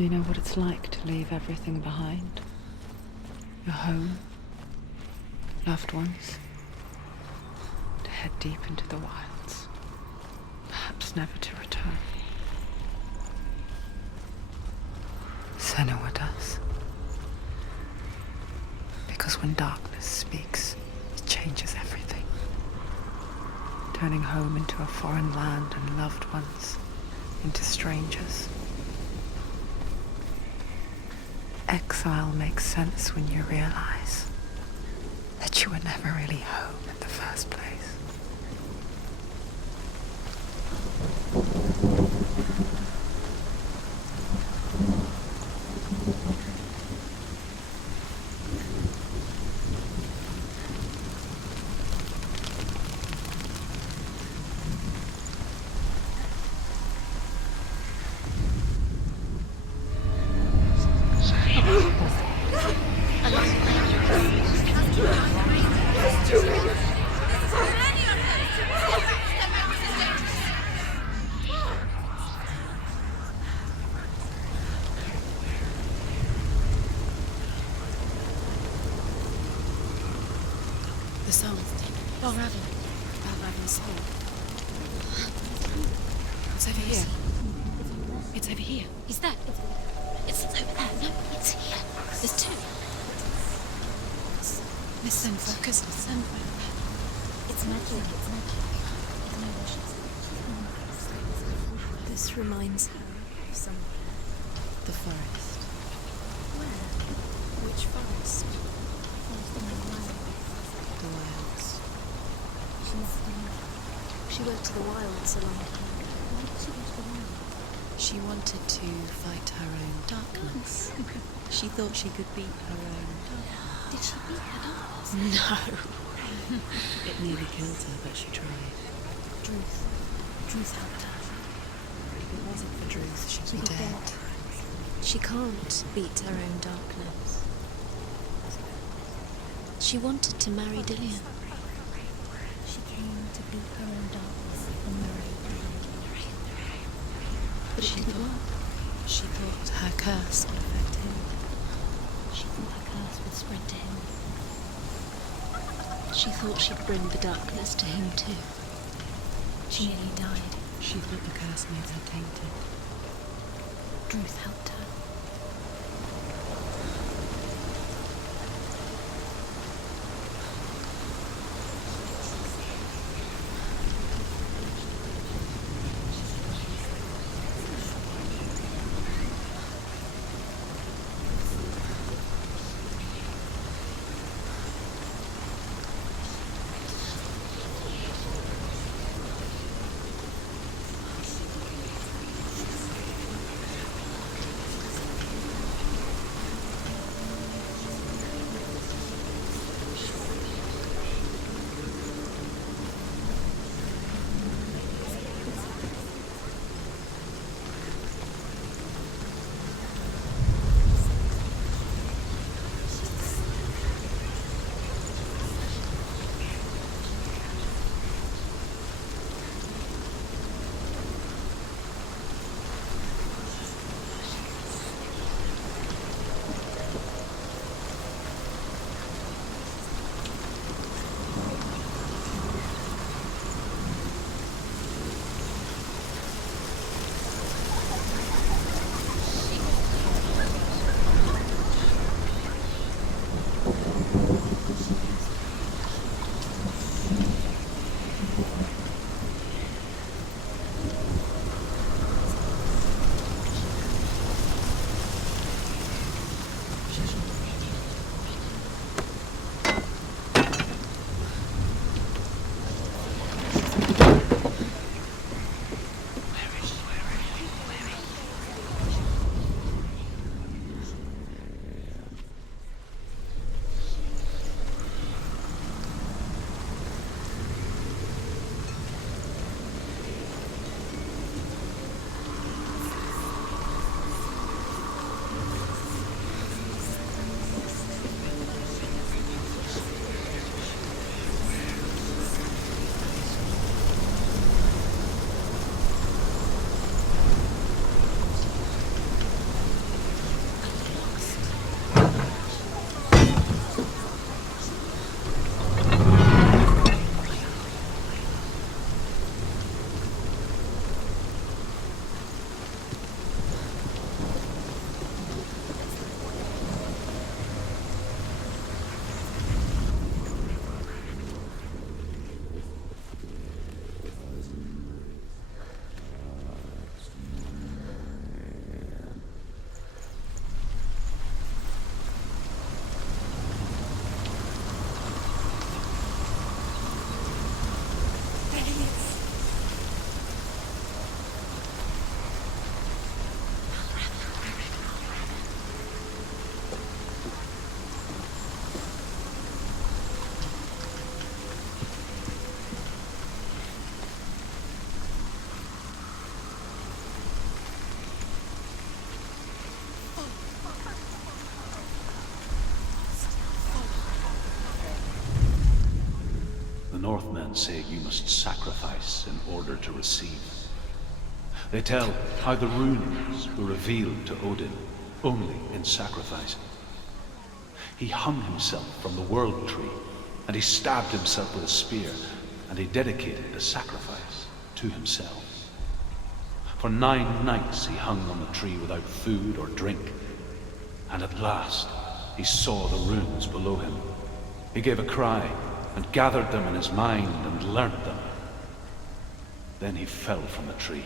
Do you know what it's like to leave everything behind? Your home, loved ones, to head deep into the wilds, perhaps never to return. Senua does. Because when darkness speaks, it changes everything, turning home into a foreign land and loved ones into strangers. Exile makes sense when you realize that you were never really home in the first place. The soul. Balravin's soul. It's over here. It's over here. Is that? It's over there. No, it's here. There's two. Listen, focus, listen. It's magic. It's magic. This reminds her of somewhere. The forest. Where? Which forest? The wilds. She went to the wilds a long time ago. Why did she go to the wilds? She wanted to fight her own darkness. She thought she could beat her own darkness. Did she beat her darkness? No. It nearly killed her, but she tried. Druth helped her. If it wasn't for Druth, she'd be dead. She can't beat her own darkness. She wanted to marry Dillian. She came to beat her own darkness and marry Dillian. But it didn't work. She thought her curse would affect him. She thought her curse would spread to him. She thought she'd bring the darkness to him too. She nearly died. She thought the curse made her tainted. Druth helped her. that say you must sacrifice in order to receive. They tell how the runes were revealed to Odin only in sacrifice. He hung himself from the world tree, and he stabbed himself with a spear, and he dedicated the sacrifice to himself. For 9 nights he hung on the tree without food or drink, and at last he saw the runes below him. He gave a cry and gathered them in his mind and learnt them. Then he fell from the tree.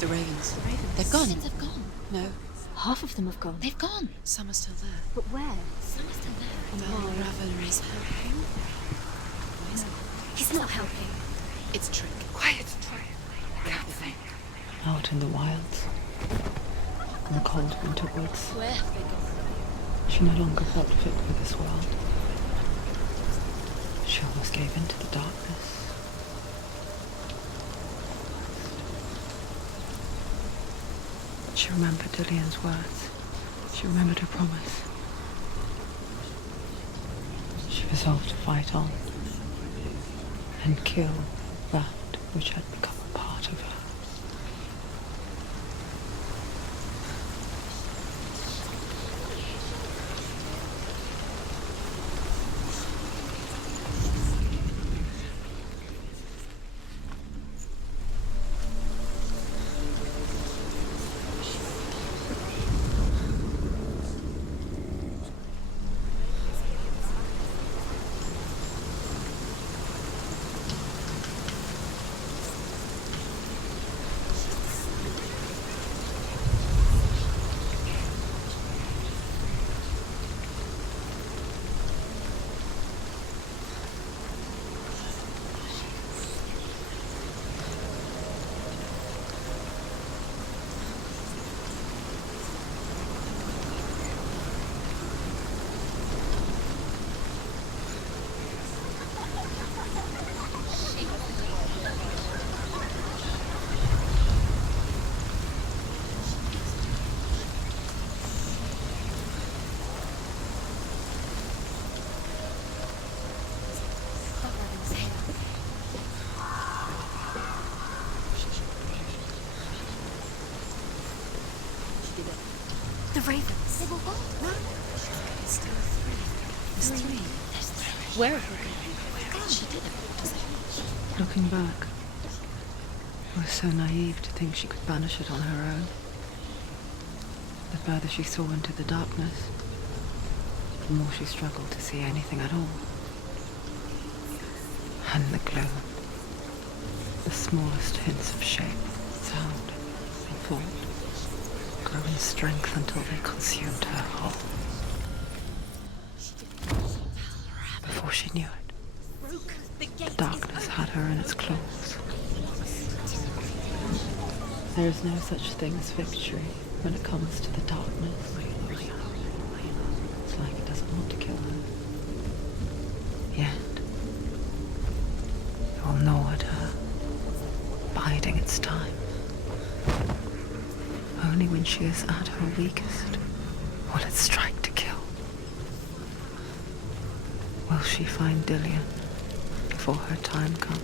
The ravens. They've gone. They've gone. No, Half of them have gone. They've gone. some are still there. But where? Some are still there. Raven is helping. He's not helping. It's a trick. Quiet. I can't think. Out in the wilds, in the cold winter woods, Where have they gone? she no longer felt fit for this world. She almost gave in to the darkness. She remembered Dillian's words. She remembered her promise. She resolved to fight on and kill that which had become a part of her. ravens. They were what? No. Still three. There's three. Where are they going? She did it. Looking back, I was so naive to think she could banish it on her own. The further she saw into the darkness, the more she struggled to see anything at all. And the gloom, the smallest hints of shape, sound, and thought, grew in strength until they consumed her whole. Before she knew it, darkness had her in its claws. There is no such thing as victory when it comes to the darkness. It's like it doesn't want to kill her. Yet, it will gnaw at her, biding its time. Only when she is at her weakest will it strike to kill. Will she find Dillion before her time comes?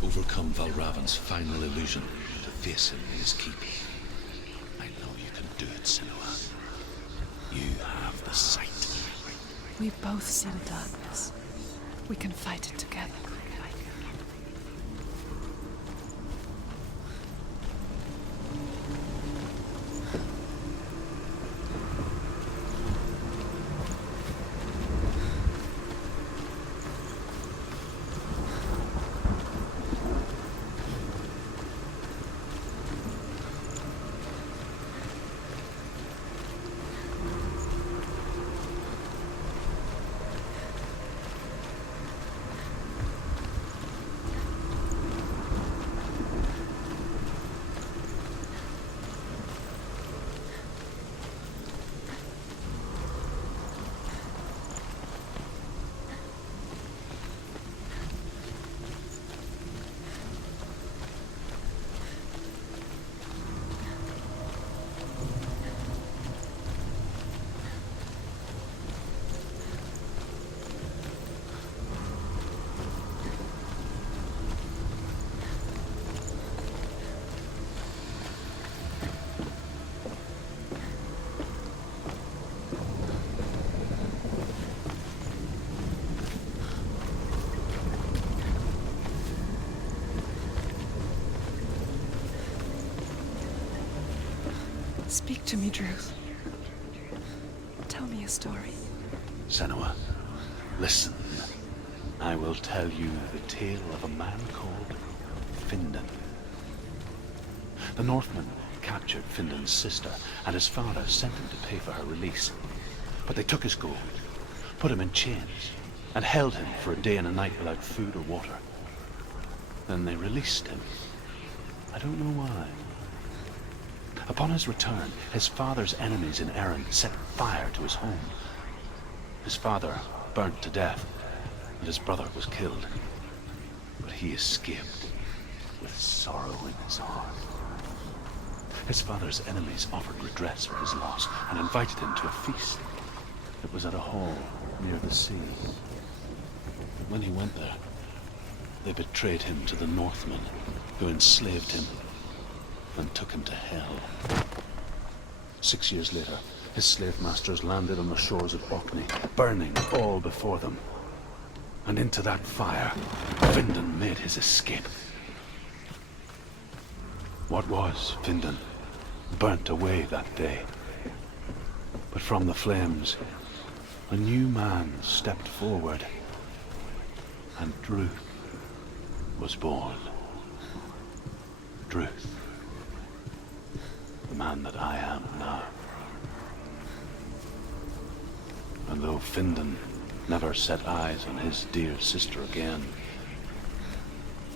Overcome Valravan's final illusion to face him in his keep. I know you can do it, Senua. You have the sight. We both see the darkness. We can fight it together. Speak to me, Druth. Tell me a story. Senua, listen. I will tell you the tale of a man called Findan. The Northmen captured Findan's sister, and his father sent him to pay for her release. But they took his gold, put him in chains, and held him for a day and a night without food or water. Then they released him. I don't know why. Upon his return, his father's enemies in Erin set fire to his home. His father burnt to death, and his brother was killed. But he escaped with sorrow in his heart. His father's enemies offered redress for his loss and invited him to a feast. It was at a hall near the sea. When he went there, they betrayed him to the Northmen, who enslaved him and took him to hell. 6 years later, his slave masters landed on the shores of Orkney, burning all before them. And into that fire, Findan made his escape. What was Findan burnt away that day. But from the flames, a new man stepped forward, and Druth was born. Druth. The man that I am now. And though Findan never set eyes on his dear sister again,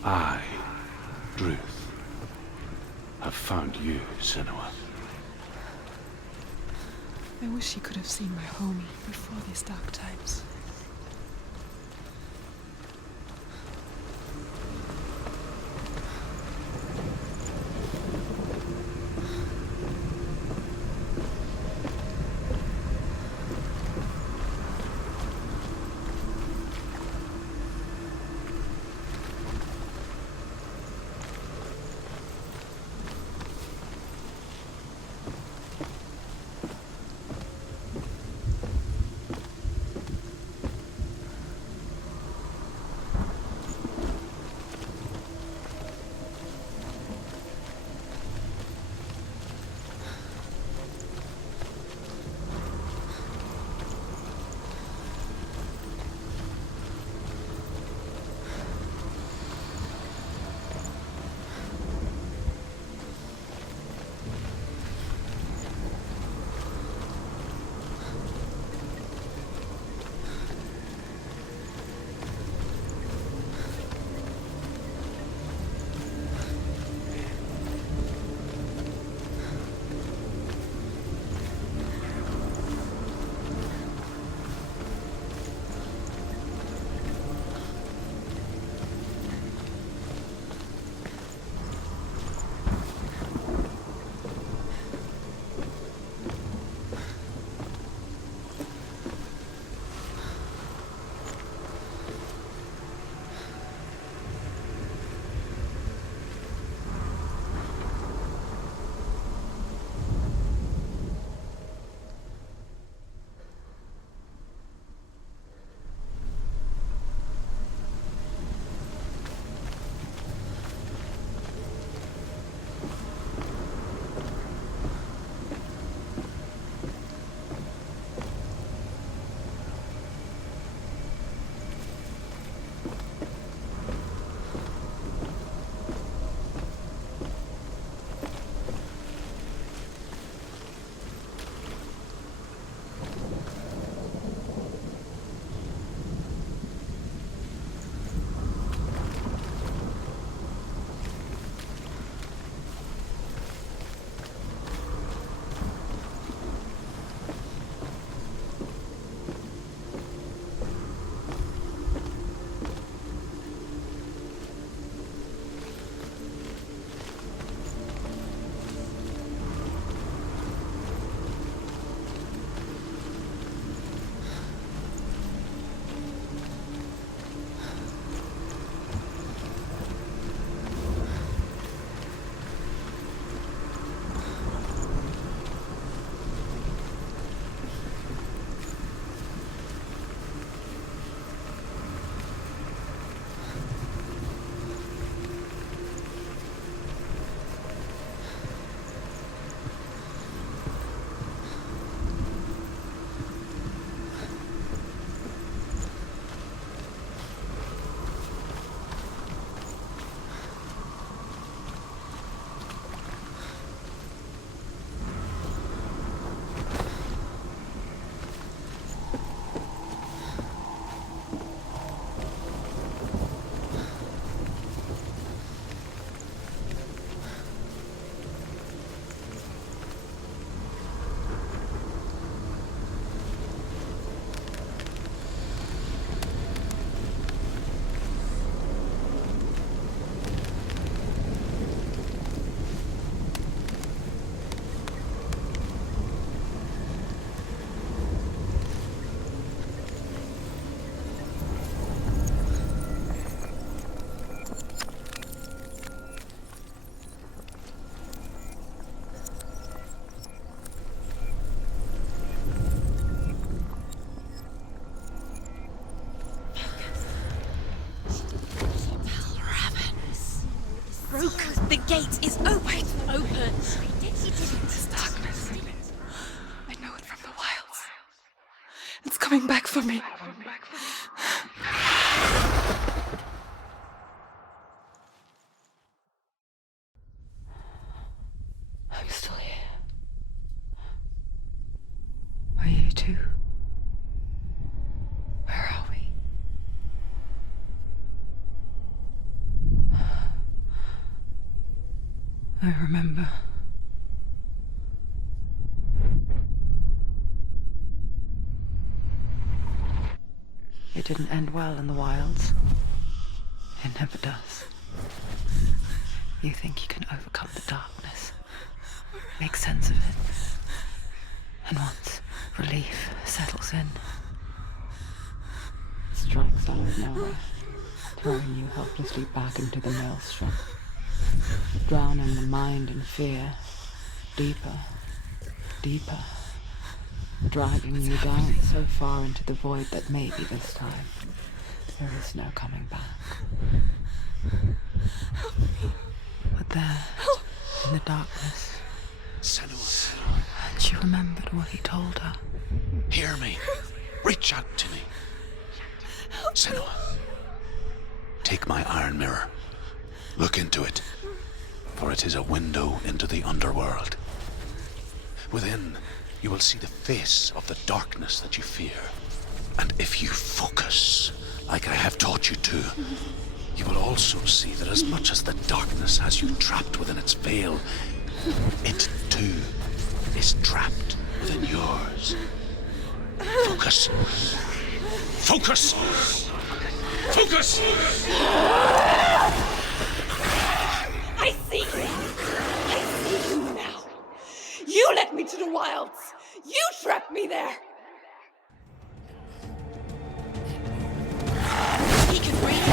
I, Druth, have found you, Senua. I wish he could have seen my home before these dark times. The gate is open. Open. This darkness. I know it from the wilds. It's coming back for me. I'm still here. Are you too? I remember. It didn't end well in the wilds. It never does. You think you can overcome the darkness, make sense of it, and once relief settles in, it strikes out of nowhere, throwing you helplessly back into the maelstrom, drowning the mind in fear, deeper, deeper, dragging you down so far into the void that maybe this time there is no coming back. But there, in the darkness, Senua, and she remembered what he told her. hear me. Reach out to me. Senua, take my iron mirror. Look into it, for it is a window into the underworld. Within, you will see the face of the darkness that you fear. And if you focus, like I have taught you to, you will also see that as much as the darkness has you trapped within its veil, it too is trapped within yours. Focus. Focus! Focus! I see you! I see you now! You led me to the wilds! You trapped me there! He can breathe.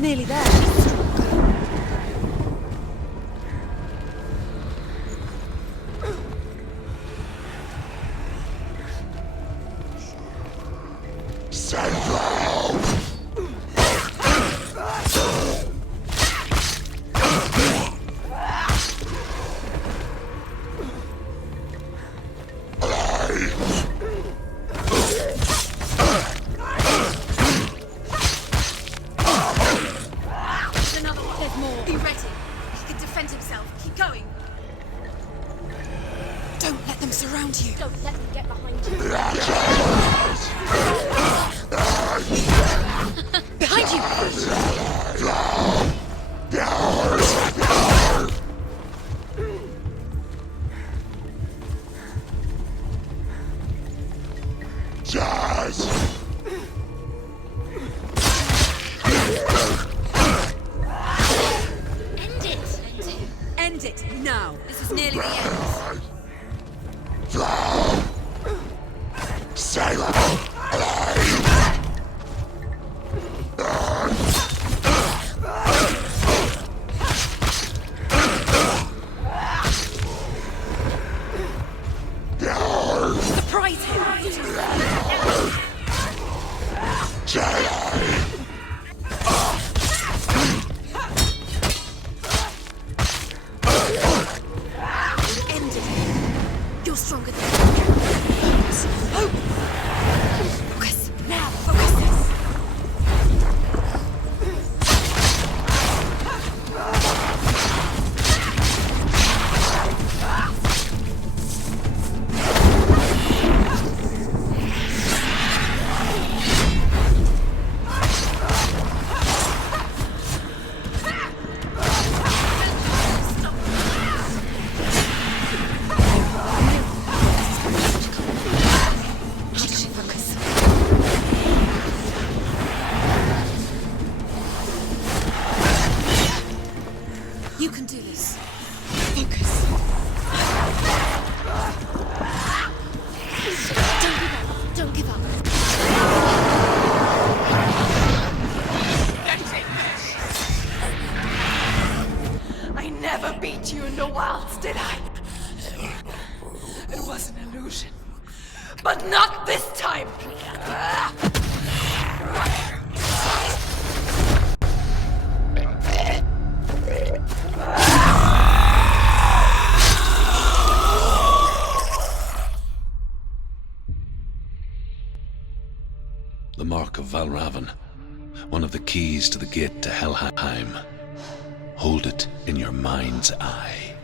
Nearly there. Surround you. Don't let me get behind you. Behind you! You can do this. Focus. Don't give up. I never beat you in the wilds, did I? It was an illusion. But not this time! The Mark of Valravan, one of the keys to the gate to Helheim. Hold it in your mind's eye.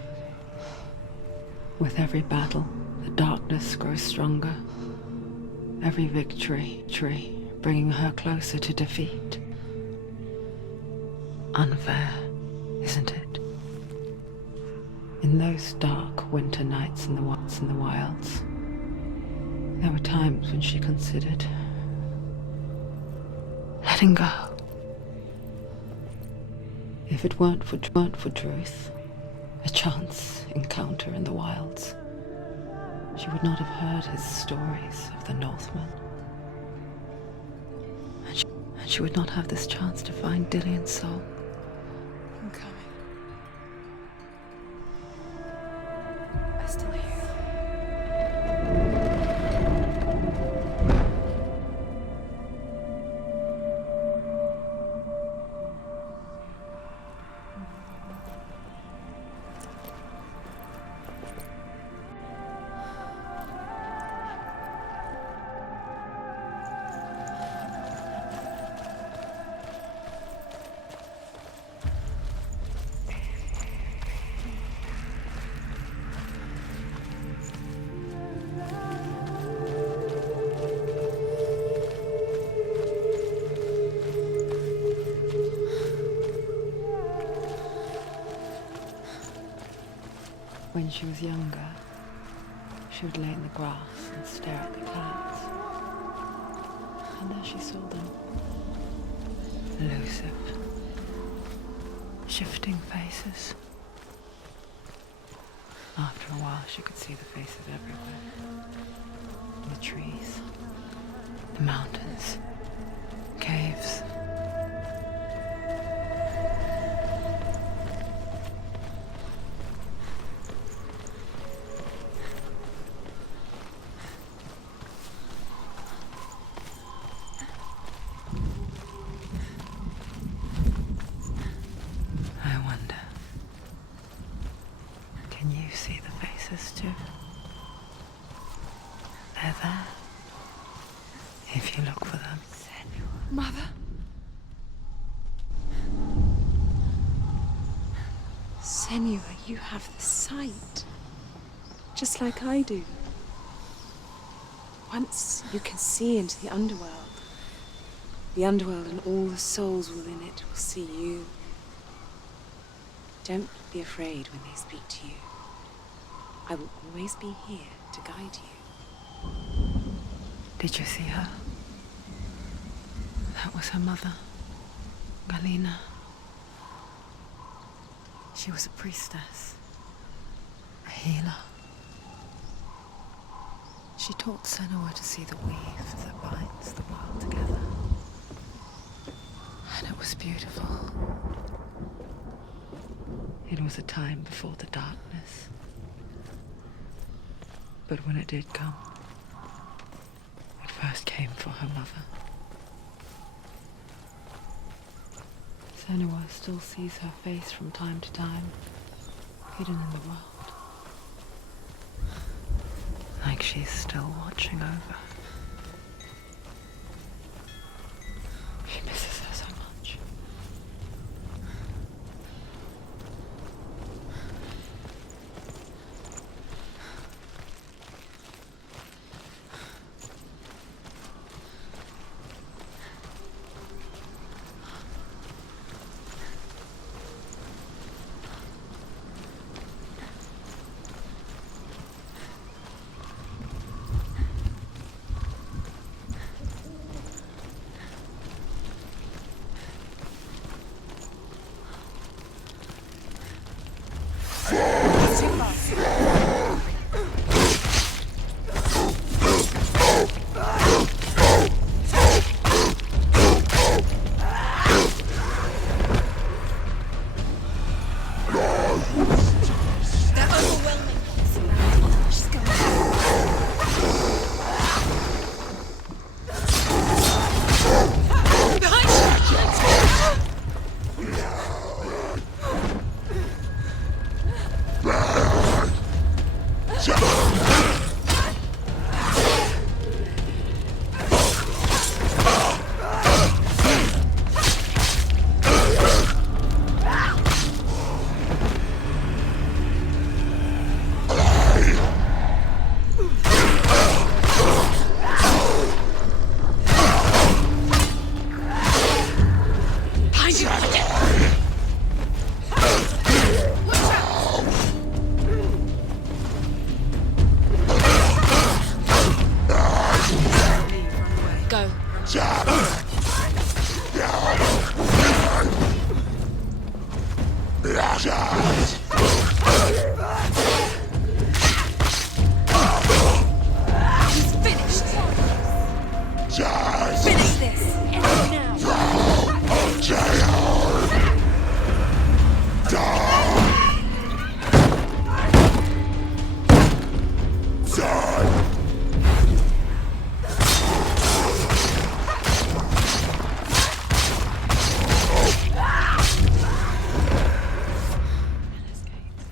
With every battle, the darkness grows stronger. Every victory, bringing her closer to defeat. Unfair, isn't it? In those dark winter nights in the wilds, there were times when she considered letting go. If it weren't for truth, a chance encounter in the wilds, she would not have heard his stories of the Northmen. And she would not have this chance to find Dillion's soul. I'm coming. I still hear you. When she was younger, she would lay in the grass and stare at the clouds. And there she saw them. Elusive, shifting faces. After a while, she could see the faces everywhere. In the trees, the mountains, caves. Can you see the faces too? They're there. If you look for them. Mother? Senua, you have the sight. Just like I do. Once you can see into the underworld and all the souls within it will see you. Don't be afraid when they speak to you. I will always be here to guide you. Did you see her? That was her mother, Galina. She was a priestess, a healer. She taught Senua to see the weave that binds the world together. And it was beautiful. It was a time before the darkness. But when it did come, it first came for her mother. Senua still sees her face from time to time, hidden in the world. Like she's still watching over. She misses her so much. He's finished. Finish this. End now.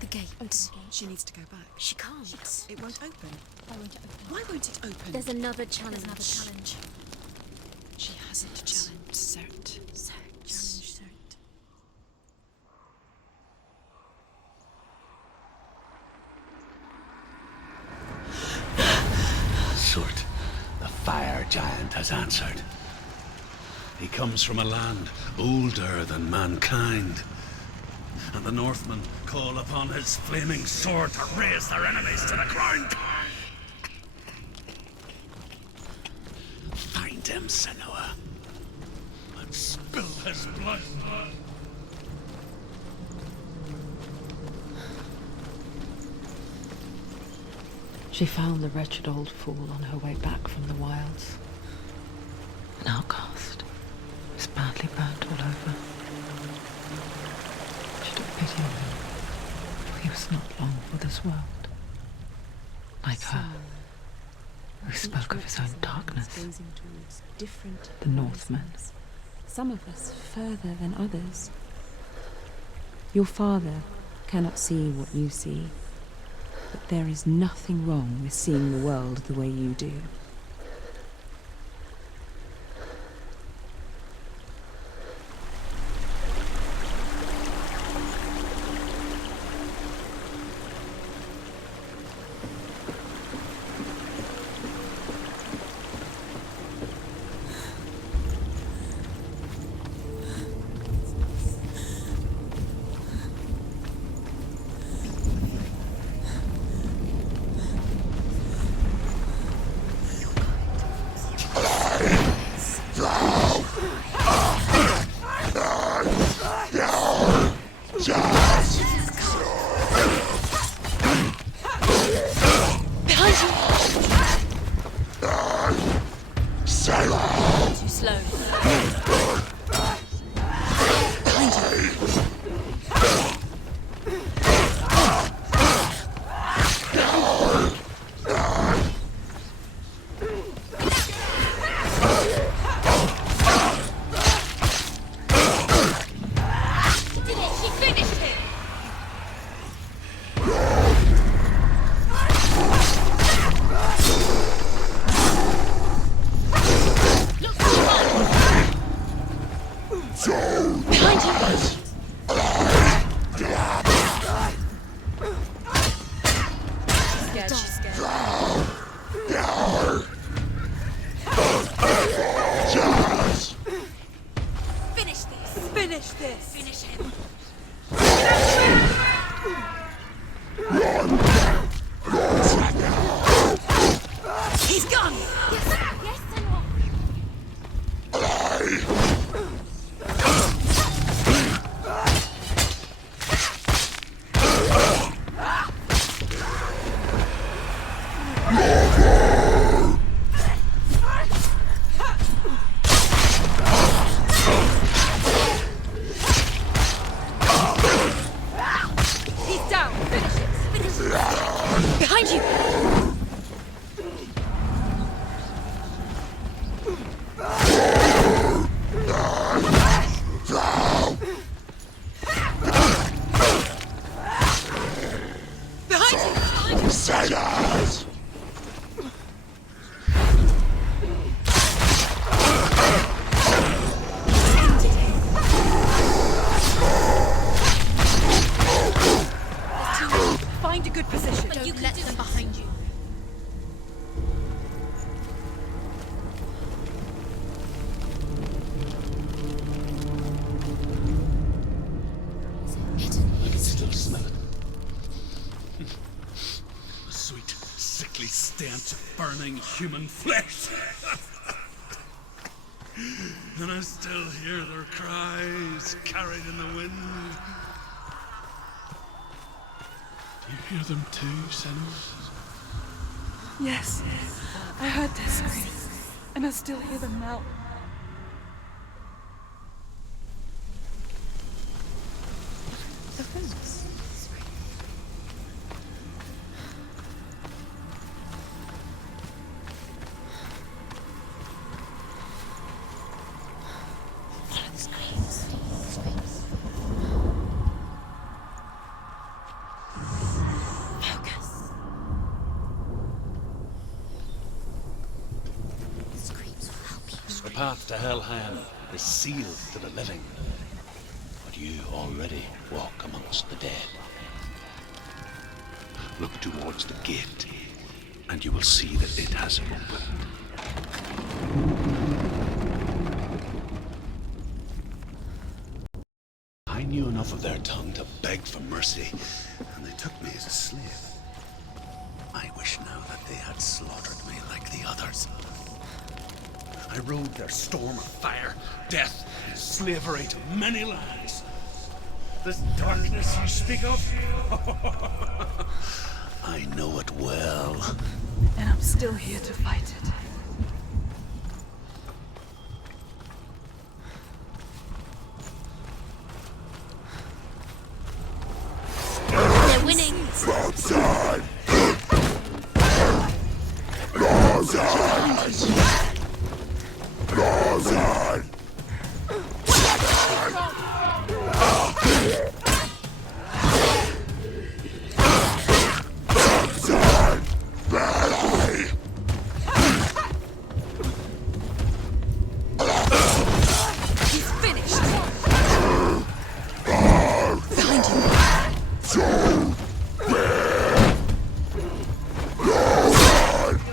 The gate. She needs to go back. She can't. It won't open. Why won't it open? Why won't it open? There's another challenge. She hasn't challenged Cert. Challenge cert. Surt, the fire giant has answered. He comes from a land older than mankind. And the Northmen call upon his flaming sword to raise their enemies to the ground. Find him, Senua, and spill his blood. She found the wretched old fool on her way back from the wilds. An outcast. Was badly burnt all over. She took pity on him. He was not long for this world. Like her, who spoke of his own darkness. The Northmen. Some of us further than others. Your father cannot see what you see, but there is nothing wrong with seeing the world the way you do. Too slow. Finish this. Finish him. He's gone. Yes, Senua. He's down. Finish it. Finish him. Behind you. Find a good position. Don't let them behind you. I can still smell it. The sweet, sickly stench of burning human flesh. And I still hear their cries carried in the wind. You hear them too, Senua? Yes, I heard their screams, and I still hear them now. The fence. Follow the screams. Focus. The screams will help you. The path to Hellhand is sealed to the living. But you already walk amongst the dead. Look towards the gate, and you will see that it has opened. I knew enough of their tongue to beg for mercy, and they took me as a slave. I wish now that they had slaughtered me like the others. I rode their storm of fire, death, and slavery to many lands. This darkness you speak of? I know it well. And I'm still here to fight it. They're winning. He's finished.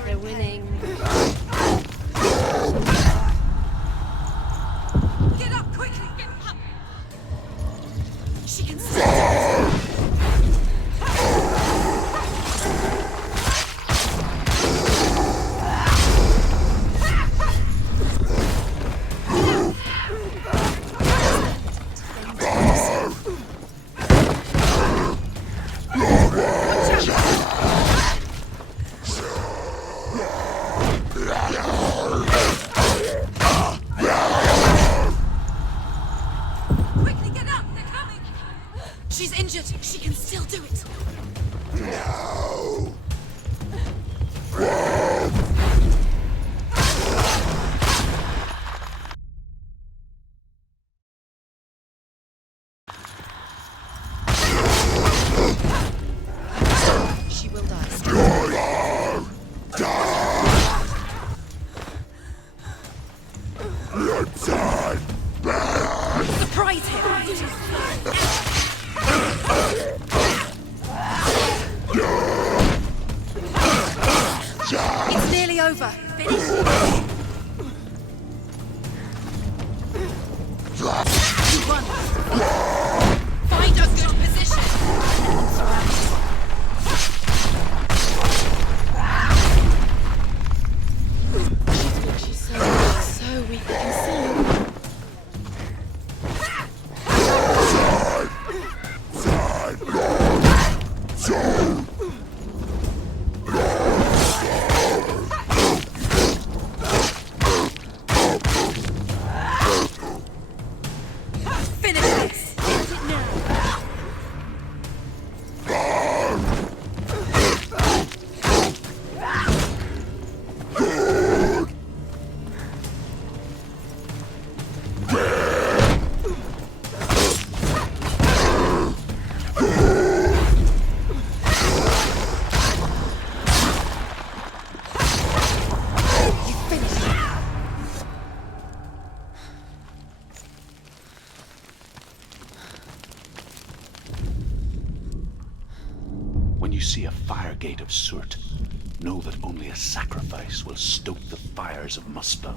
They're winning. Get up quickly! Get up! She can see. Quickly get up! They're coming! She's injured. She can still do it. She will die. Surprise him! It's nearly over. Finish. Run. Find a good position. She's so weak I can see. Finish this. End it now. When you see a fire gate of soot, know that only a sacrifice will stoke the fires of Muspel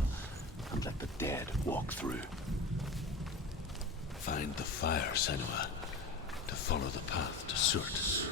and let the dead walk through. Find the fire, Senua, to follow the path to Surt.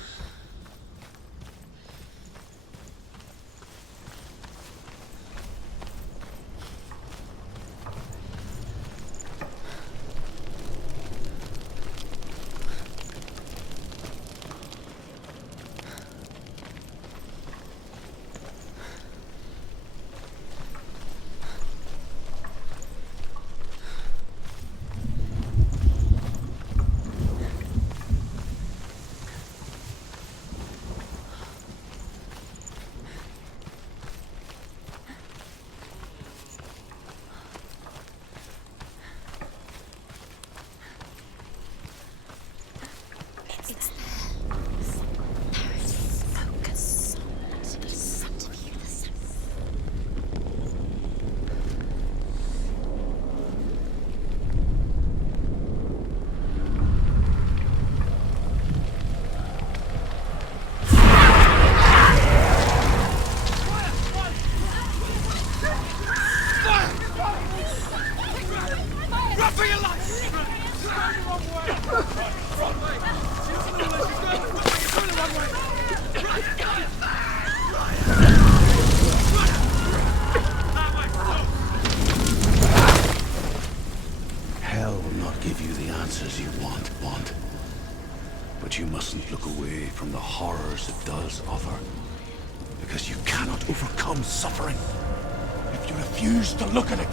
But you mustn't look away from the horrors it does offer, because you cannot overcome suffering if you refuse to look at it.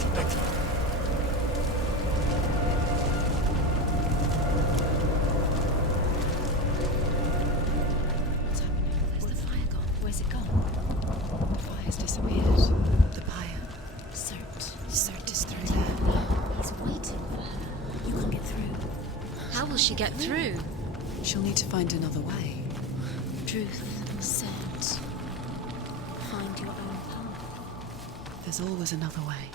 What's happening? Where's the fire gone? Where's it gone? The fire's disappeared. The pyre. Cert is through there. He's waiting for her. You can't get through. How will she get through? She'll need to find another way. Truth, cert. Find your own path. There's always another way.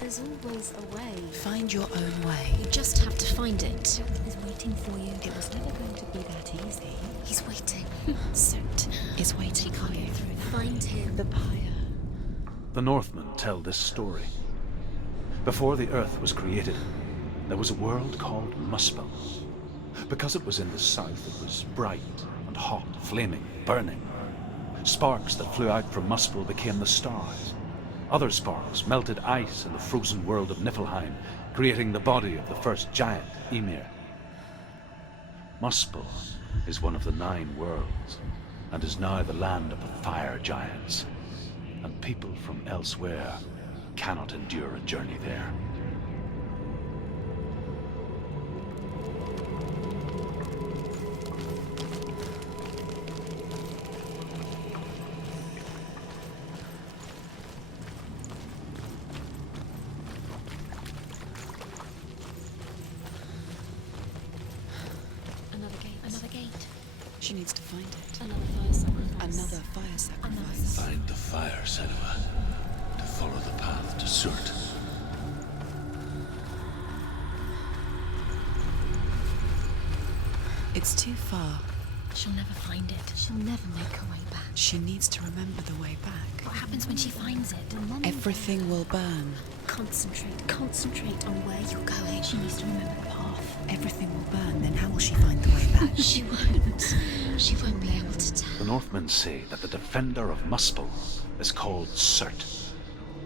There's always a way. Find your own way. You just have to find it. He's waiting for you. It was never going to be that easy. He's waiting. Cert Is waiting for you. Find him. The pyre. The Northmen tell this story. Before the Earth was created, there was a world called Muspel. Because it was in the south, it was bright and hot, flaming, burning. Sparks that flew out from Muspel became the stars. Other sparks melted ice in the frozen world of Niflheim, creating the body of the first giant, Ymir. Muspel is one of the 9 worlds, and is now the land of the fire giants. And people from elsewhere cannot endure a journey there. Another gate. She needs to find it. Another fire sacrifice. Another fire sacrifice. Find the fire, Senua, to follow the path to Surt. It's too far. She'll never find it. She'll never make her way back. She needs to remember the way back. What happens when she finds it? Everything will burn. Concentrate on where you're going. She needs to remember the path. Everything will burn, then how will she find the way back? She won't. She won't be able to tell. The Northmen say that the defender of Muspel is called Surt,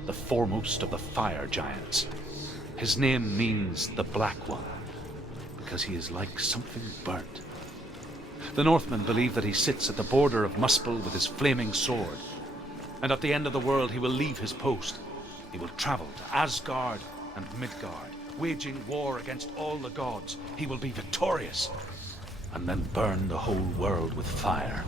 the foremost of the fire giants. His name means the Black One, because he is like something burnt. The Northmen believe that he sits at the border of Muspel with his flaming sword, and at the end of the world he will leave his post. He will travel to Asgard and Midgard, waging war against all the gods. He will be victorious, and then burn the whole world with fire.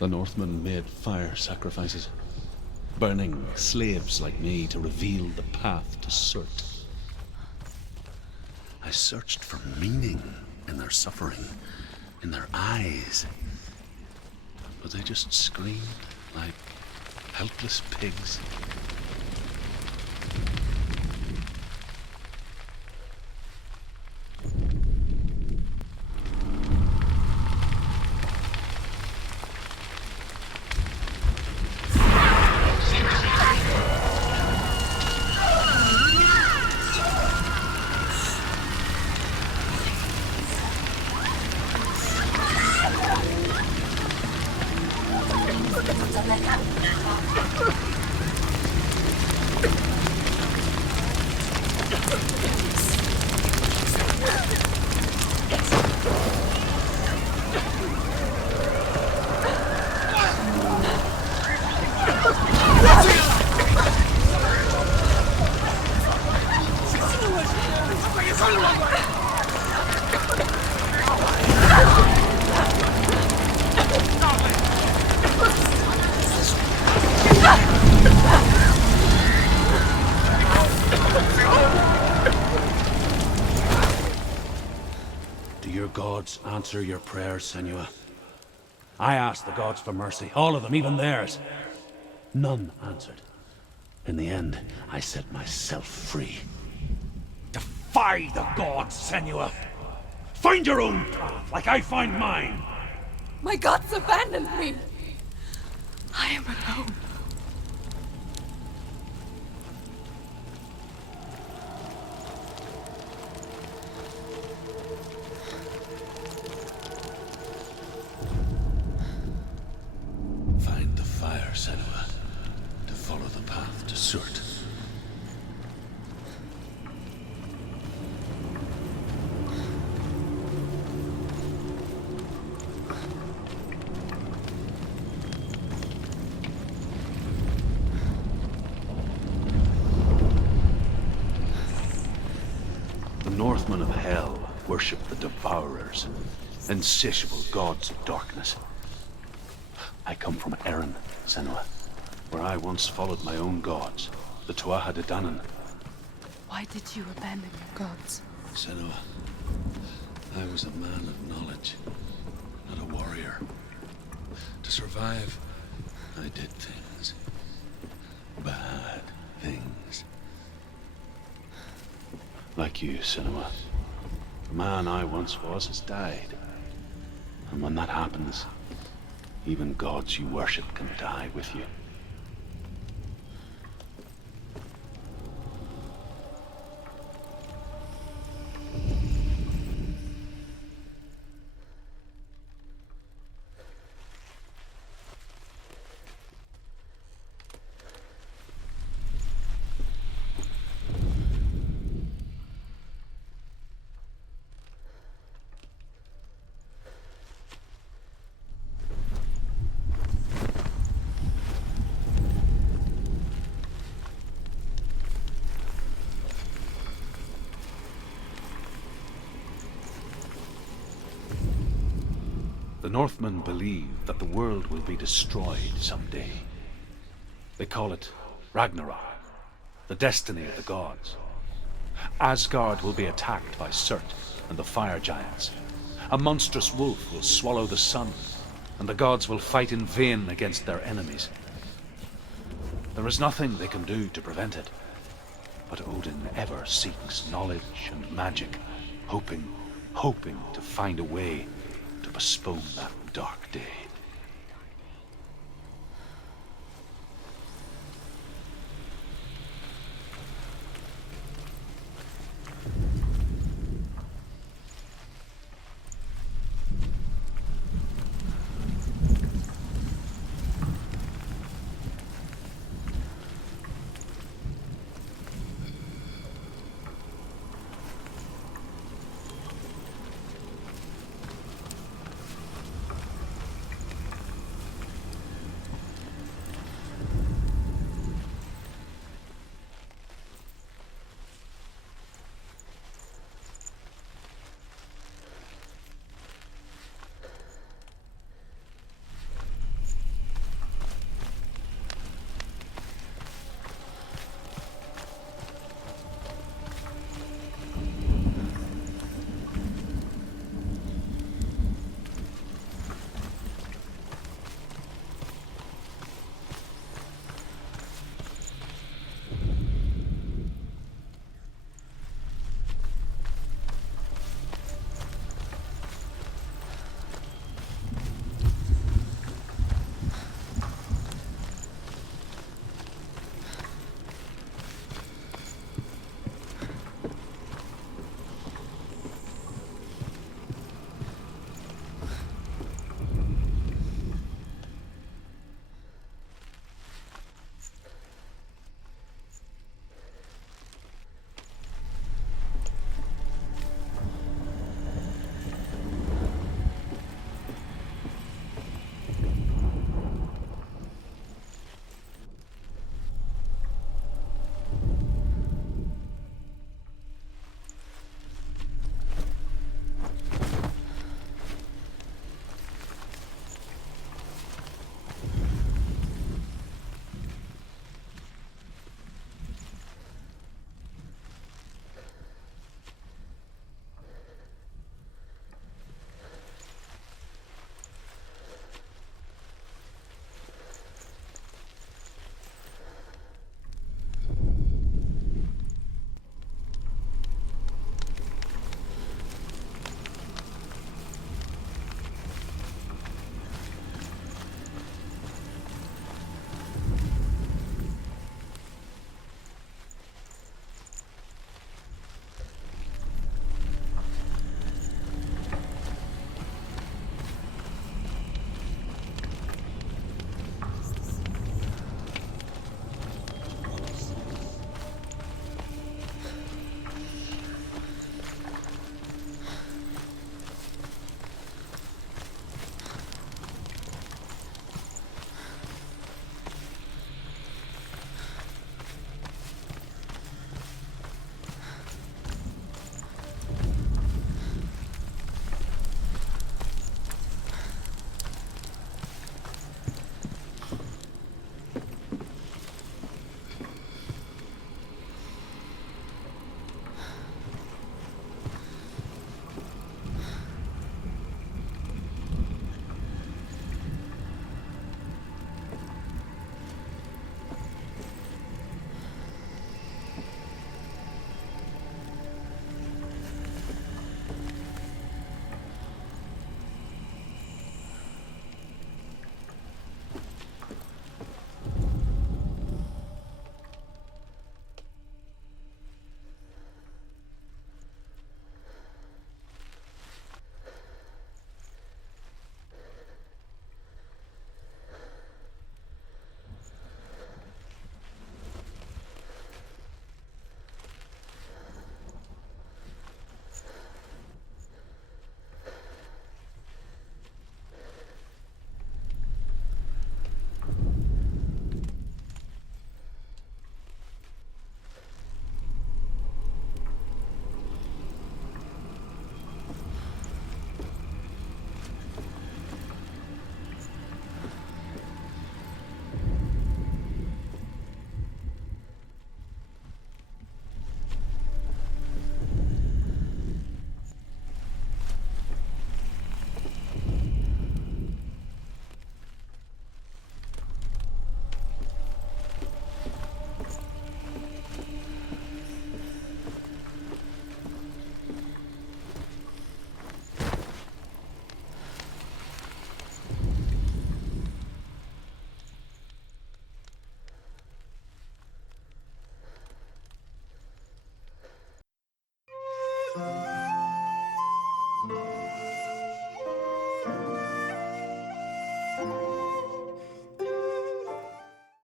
The Northmen made fire sacrifices, burning slaves like me to reveal the path to Surt. I searched for meaning in their suffering, in their eyes. But they just screamed like helpless pigs. Do your gods answer your prayers, Senua? I asked the gods for mercy, all of them, even theirs. None answered. In the end, I set myself free. Defy the gods, Senua! Find your own path, like I find mine! My gods abandoned me! I am alone. Find the fire, Senua, to follow the path to Surt. The Northmen of Hell worship the Devourers, insatiable gods of darkness. I come from Erin, Senua, where I once followed my own gods, the Tuatha De Danann. Why did you abandon your gods? Senua, I was a man of knowledge, not a warrior. To survive, I did things. Bad things. Like you, Senua. The man I once was has died. And when that happens, even gods you worship can die with you. The Northmen believe that the world will be destroyed someday. They call it Ragnarok, the destiny of the gods. Asgard will be attacked by Surt and the fire giants. A monstrous wolf will swallow the sun, and the gods will fight in vain against their enemies. There is nothing they can do to prevent it, but Odin ever seeks knowledge and magic, hoping to find a way to postpone that dark day.